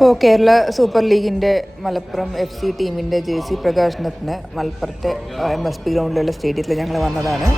അപ്പോൾ കേരള സൂപ്പർ ലീഗിൻ്റെ മലപ്പുറം FC ടീമിൻ്റെ ജേഴ്സി പ്രകാശനത്തിന് മലപ്പുറത്തെ MSP ഗ്രൗണ്ടിലുള്ള സ്റ്റേഡിയത്തിൽ ഞങ്ങൾ വന്നതാണ്.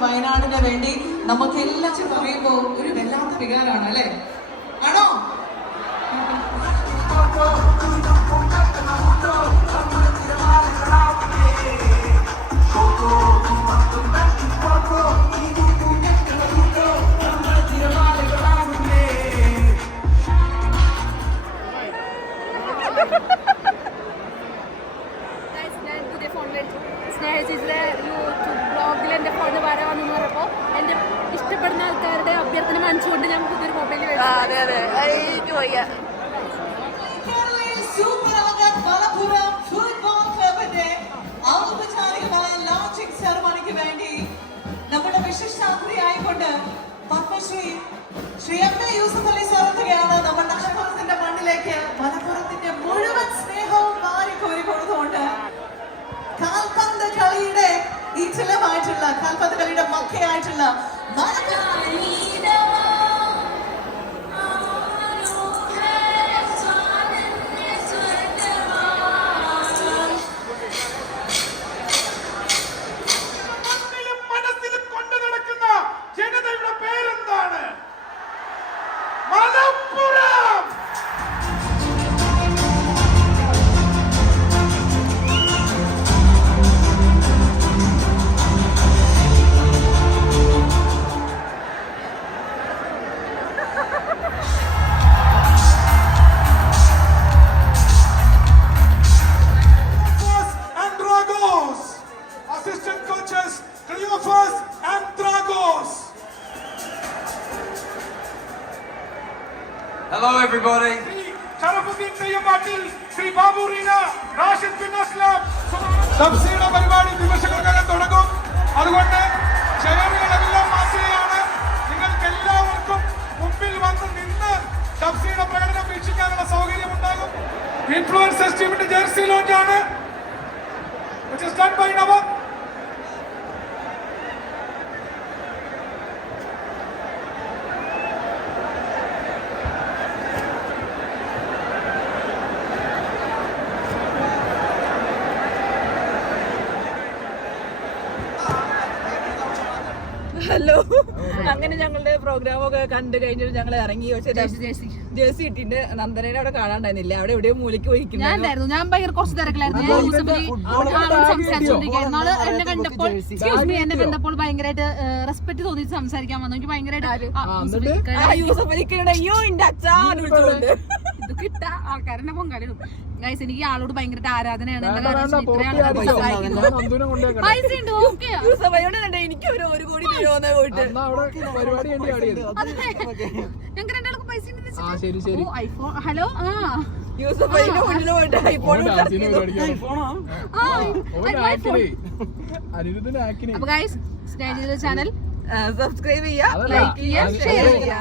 വയനാടിന് വേണ്ടി നമുക്കെല്ലാം പറയുമ്പോൾ ഒരു വല്ലാത്ത വികാരമാണ് അല്ലേ? ആണോ? സ്നേഹിച്ചിലെ യൂട്യൂബ് ബ്ലോഗിൽ എൻ്റെ ഫോണിൽ വരാമെന്ന് പറഞ്ഞപ്പോൾ എൻ്റെ ഇഷ്ടപ്പെടുന്ന ആൾക്കാരുടെ അഭ്യർത്ഥന മനസ്സുകൊണ്ട് ഞാൻ പുതിയൊരു മൊബൈൽ ലോഞ്ചിങ് സെറമണിക്ക് വേണ്ടി നമ്മുടെ വിശിഷ്ടാതിഥിയായിക്കൊണ്ട് Padmashri Shri M. A. Yusuff Ali sir എത്തുകയാണ്. നമ്മുടെ മലപ്പുറത്തിന്റെ മണ്ണിലേക്ക് മലപ്പുറത്തിന്റെ മുഴുവൻ സ്നേഹവും വാരിക്കോരി കൊടുത്തുകൊണ്ട് കാൽപന്ത് കളിയുടെ ഈറ്റിലമായിട്ടുള്ള കാൽപന്ത് കളിയുടെ മക്കയായിട്ടുള്ള മനസ്സിലും കൊണ്ടു നടക്കുന്ന ജനതയുടെ പേരെന്താണ്? Malappuram. Assistant coaches, Cleophas Andragos. Hello everybody. Sharafuddin Sayyamatil, Sri Babu Rina, Rashid bin Aslam. തഫ്സീറുടെ പരിപാടി നിമിഷങ്ങൾക്കകം തുടങ്ങും. അതുകൊണ്ട് ചെയറുകളെല്ലാം മാറ്റുകയാണ്. നിങ്ങൾക്ക് എല്ലാവർക്കും മുമ്പിൽ വന്ന് നിന്ന് തഫ്സീറുടെ പ്രകടനം വീക്ഷിക്കാനുള്ള സൗകര്യം ഉണ്ടാകും. ഇൻഫ്ലുവൻസേഴ്സ് ടീമിന്റെ ജേഴ്സി ലോഞ്ചാണ്. Which is done by Nava. Hello, അങ്ങനെ ഞങ്ങളുടെ പ്രോഗ്രാമൊക്കെ കണ്ടു കഴിഞ്ഞിട്ട് ഞങ്ങൾ ഇറങ്ങി. പക്ഷേ ജേഴ്സി ഇട്ടിട്ട് നന്ദനയുടെ അവിടെ കാണാണ്ടായിരുന്നില്ല. അവിടെ എവിടെയോ മൂലയ്ക്ക് പോയിരിക്കുന്നു. ഞാൻ ഭയങ്കര കുറച്ച് തിരക്കിലായിരുന്നു. സംസാരിച്ചോണ്ടിരിക്കുന്നു. എന്നെ കണ്ടപ്പോൾ ഭയങ്കരമായിട്ട് റെസ്പെക്ട് തോന്നിട്ട് സംസാരിക്കാൻ വന്നു. എനിക്ക് ഭയങ്കരമായിട്ട് ഇത് കിട്ട ആൾക്കാരെന്നെ പൊങ്കാലിടും. ഗൈസ്, എനിക്ക് ആളോട് ഭയങ്കരമായിട്ട് ആരാധനയാണ്. പൈസ ഉണ്ട്, ഓക്കെ. എനിക്ക് ഒരു കോടി തരുമോന്ന് പോയിട്ട് ഞങ്ങൾക്ക് രണ്ടാൾക്കും പൈസ ഉണ്ട്. ഐഫോൺ. ഹലോ. അപ്പൊ ഗൈസ്, സ്നേഹിത ചാനൽ സബ്സ്ക്രൈബ് ചെയ്യുക, ലൈക്ക് ചെയ്യുക, ഷെയർ ചെയ്യുക.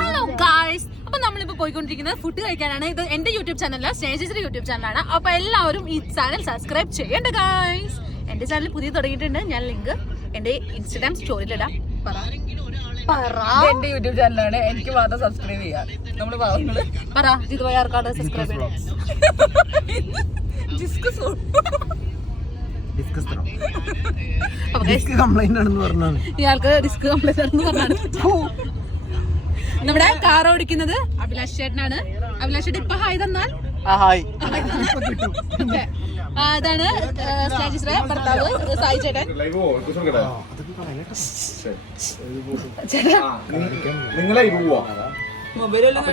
ഹലോ ഗായ്സ്, അപ്പൊ നമ്മളിപ്പോ പോയിക്കൊണ്ടിരിക്കുന്നത് ഫുഡ് കഴിക്കാനാണ്. ഇത് എന്റെ യൂട്യൂബ് ചാനലല്ല, സ്നേഹിച്ചിന്റെ യൂട്യൂബ് ചാനലാണ്. അപ്പൊ എല്ലാവരും ഈ ചാനൽ സബ്സ്ക്രൈബ് ചെയ്യേണ്ട ഗായ്സ്. എന്റെ ചാനൽ പുതിയ തുടങ്ങിയിട്ടുണ്ട്. ഞാൻ ലിങ്ക് എന്റെ ഇൻസ്റ്റാഗ്രാം സ്റ്റോറിയിലിടാം. എന്റെ യൂട്യൂബ് ചാനലാണ്, എനിക്ക് മാത്രം സബ്സ്ക്രൈബ് ചെയ്യാം. നമ്മള് പാവങ്ങള് പറ ഇത് പോയി ആർക്കാണ് സബ്സ്ക്രൈബ് ചെയ്യണം. ഇയാൾക്ക് ഡിസ്ക് കംപ്ലൈന്റ് ആണെന്ന് പറഞ്ഞാണ്. നമ്മുടെ കാർ ഓടിക്കുന്നത് അഭിലാഷ് ചേട്ടനാണ്. അഭിലാഷ് ചേട്ടൻ ഇപ്പൊ ഹായ് തന്നാൽ അതാണ് സ്നേഹിച്ചിന്റെ ഭർത്താവ് സായി ചേട്ടൻ. നിങ്ങളെ മൊബൈലെല്ലാം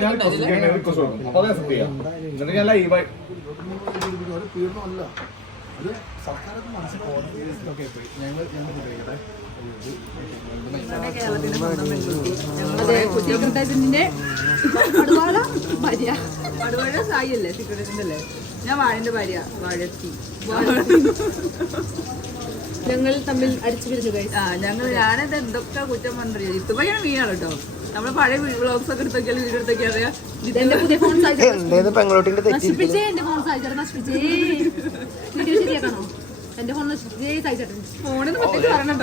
അടുവാഴ സായി അല്ലേ സിക്രട്ടിന്റെ അല്ലേ? ഞാൻ വാഴന്റെ ഭാര്യ വാഴത്തി. ഞങ്ങൾ തമ്മിൽ അടിച്ചു പിരിഞ്ഞു കഴിച്ചു. ഞാനത് എന്തൊക്കെ കുറ്റം പറഞ്ഞില്ല. ഇത്തുപോയാണ് വീണാണ് കേട്ടോ. നമ്മള് പഴയ വ്ളോഗ്സ് ഒക്കെ എടുത്തൊക്കെയാലും വീഡിയോ എടുത്തൊക്കെ അറിയാം. എന്റെ പുതിയ ഫോൺ നശിപ്പിച്ചേ. എന്റെ ഫോൺ സായിച്ചേട്ടൻ നശിപ്പിച്ചേ. വീഡിയോ ശരിയാക്കണോ? എന്റെ ഫോൺ നശിപ്പിച്ചേ സായിച്ചേട്ടൻ. ഫോണിന്ന് പറ്റിച്ച് പറഞ്ഞോ.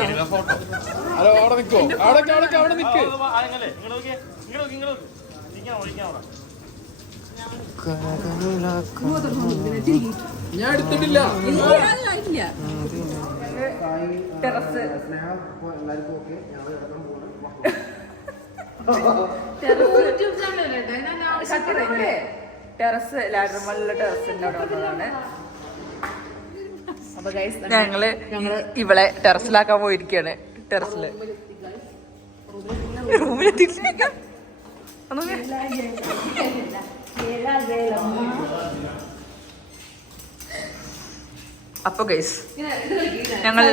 ഞാൻ എടുത്തിട്ടില്ല. ടെറസ് ടെറസ് ലാഡർമലുള്ള ടെറസിന്റെ അവിടെ വന്നതാണ്. ഞങ്ങള് ഇവളെ ടെറസിലാക്കാൻ പോയിരിക്കാണ്. ടെറസില് റൂമിലെത്തിയിട്ടില്ല. അപ്പൊ ഗൈസ് ഞങ്ങൾ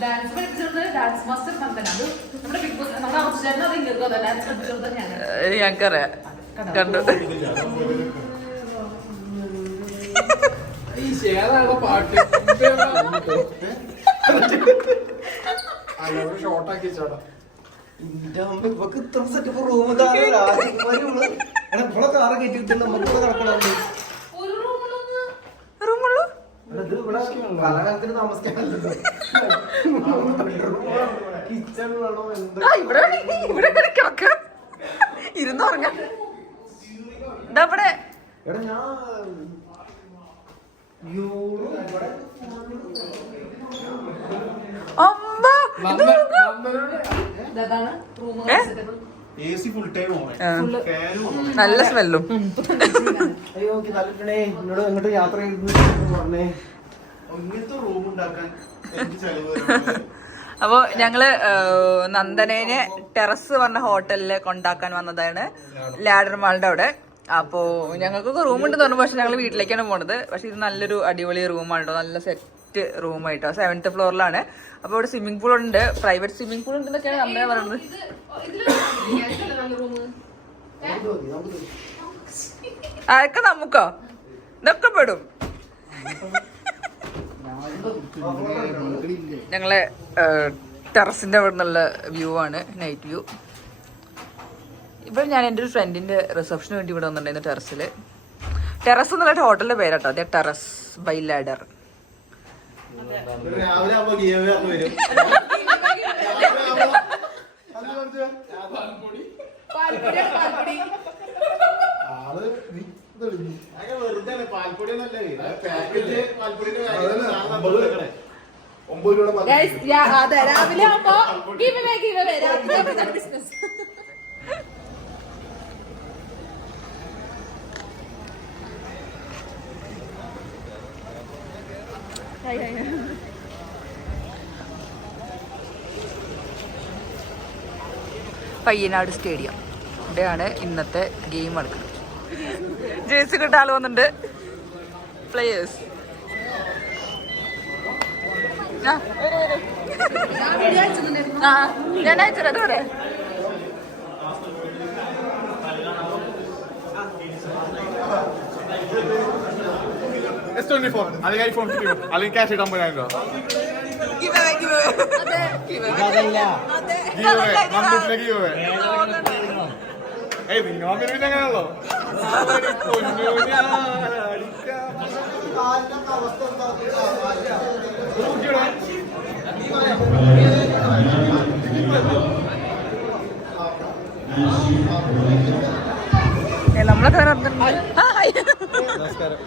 ഡാൻസ് പഠിച്ചത് ഡാൻസ് മാസ്റ്റർ നന്ദനാണ്. നമ്മുടെ ബിഗ് ബോസ് നമ്മുടെ അവസരം അത് ഇങ്ങനത്തെ ഡാൻസ് പഠിച്ചത് തന്നെയാണ്. ഞങ്ങൾക്കറിയാം, കണ്ടു. ഷോർട്ടാക്കി ഇരുന്നുറങ്ങാം. ഇതവിടെ നല്ല സ്മെല്ലും. ഇങ്ങോട്ട് യാത്ര പറഞ്ഞേ റൂം ഉണ്ടാക്കാൻ അപ്പൊ ഞങ്ങള് നന്ദനേനെ ടെറസ് പറഞ്ഞ ഹോട്ടലില് കൊണ്ടാക്കാൻ വന്നതാണ്, ലാഡർ മാളിന്റെ അവിടെ. അപ്പോ ഞങ്ങൾക്കൊക്കെ റൂം ഉണ്ടെന്ന് പറഞ്ഞു. പക്ഷെ ഞങ്ങൾ വീട്ടിലേക്കാണ് പോണത്. പക്ഷെ ഇത് നല്ലൊരു അടിപൊളി റൂമാണ് കേട്ടോ, നല്ല സെറ്റ് റൂമായിട്ടോ. 7th ഫ്ലോറിലാണ്. അപ്പൊ ഇവിടെ സ്വിമ്മിംഗ് പൂൾ ഉണ്ട്, പ്രൈവറ്റ് സ്വിമ്മിംഗ് പൂൾ ഉണ്ടെന്നൊക്കെയാണ് അമ്മയെ പറയുന്നത്. അതൊക്കെ നമുക്കോ ഇതൊക്കെ പെടും. ഞങ്ങളെ ടെറസിന്റെ അവിടെ നിന്നുള്ള വ്യൂ ആണ്, നൈറ്റ് വ്യൂ. ഇവിടെ ഞാൻ എൻ്റെ ഒരു ഫ്രണ്ടിന്റെ റിസപ്ഷന് വേണ്ടി ഇവിടെ വന്നിട്ടുണ്ടായിരുന്നു ടെറസിൽ. ടെറസ് എന്നുള്ള ഹോട്ടലിന്റെ പേരാട്ടോ, അതെ, ടെറസ് ബൈ ലാഡർ. രാവിലെ ആവുമ്പോ ബിസിനസ്. പയ്യനാട് സ്റ്റേഡിയം, ഇവിടെയാണ് ഇന്നത്തെ ഗെയിം നടക്കുന്നത്. ജേഴ്സി കിട്ട ആള് വന്നിട്ടുണ്ട്, പ്ലേയേഴ്സ്. ഞാൻ അയച്ചത് അതോടെ S24 അല്ലെങ്കിൽ ഐഫോൺ 15 അല്ലെങ്കിൽ ക്യാഷ് ഇട്ട് 50,000 രൂപ Give away, give away. Give away. അതെ. മമ്മൂട്ടിനെ give away. ഏയ് നിങ്ങൾ വന്നിട്ട് പിന്നെ അങ്ങനെയാണല്ലോ നമ്മളൊക്കെ നമസ്കാരം.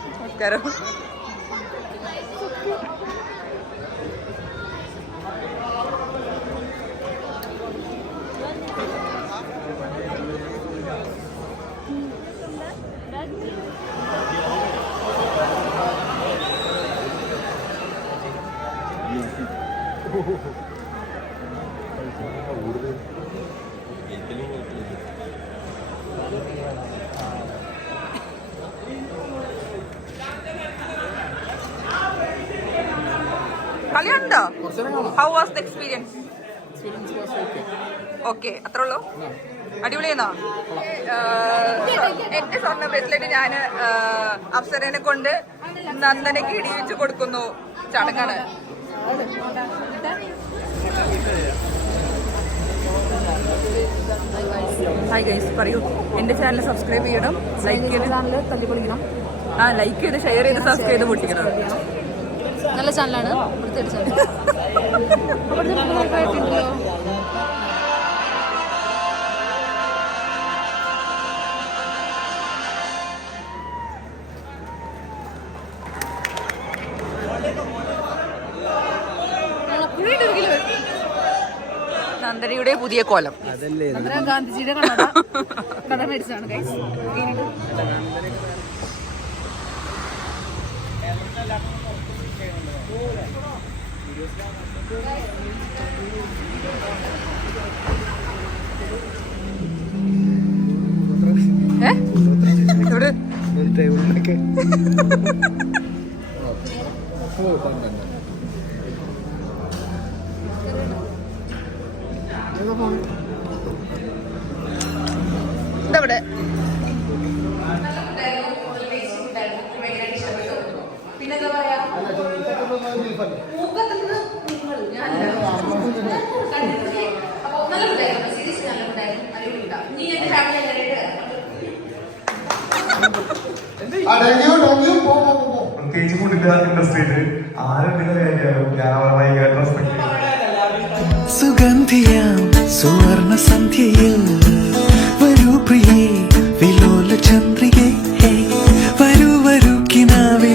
കളിയുണ്ടോ? How was the experience? Okay, അത്ര ഉള്ളൂ. അടിപൊളിയാണോ? എന്റെ സ്വർണ്ണ ബ്രേസ്ലെറ്റ് ഞാൻ അപ്സരനെ കൊണ്ട് നന്ദനയ്ക്ക് ഇടിയിച്ച് കൊടുക്കുന്നു ചടങ്ങാണ്. ഹായ് ഗൈസ്, പറയൂ. എന്റെ ചാനൽ സബ്സ്ക്രൈബ് ചെയ്യണം, ലൈക്ക് ചെയ്ത് തല്ലിപ്പൊളിക്കണം. ലൈക്ക് ചെയ്ത് ഷെയർ ചെയ്ത് സബ്സ്ക്രൈബ് ചെയ്ത് പൊട്ടിക്കണം. നല്ല ചാനലാണ്. നന്ദനയുടെ പുതിയ കോലം. ഗാന്ധിജിയുടെ കട മേടിച്ചാണ് ഗൈസ്. ഇതവിടെ പിന്നെന്താ പറയാ, പ്രത്യേകിച്ച് ഫുഡിന്റെ ഇൻഡസ്ട്രിയില് ആരുണ്ടെങ്കിലും ഞാൻ അവരെ ഭയങ്കര റെസ്പെക്ട് ചെയ്യും. സുഗന്ധിയാം സുവർണ സന്ധ്യയിൽ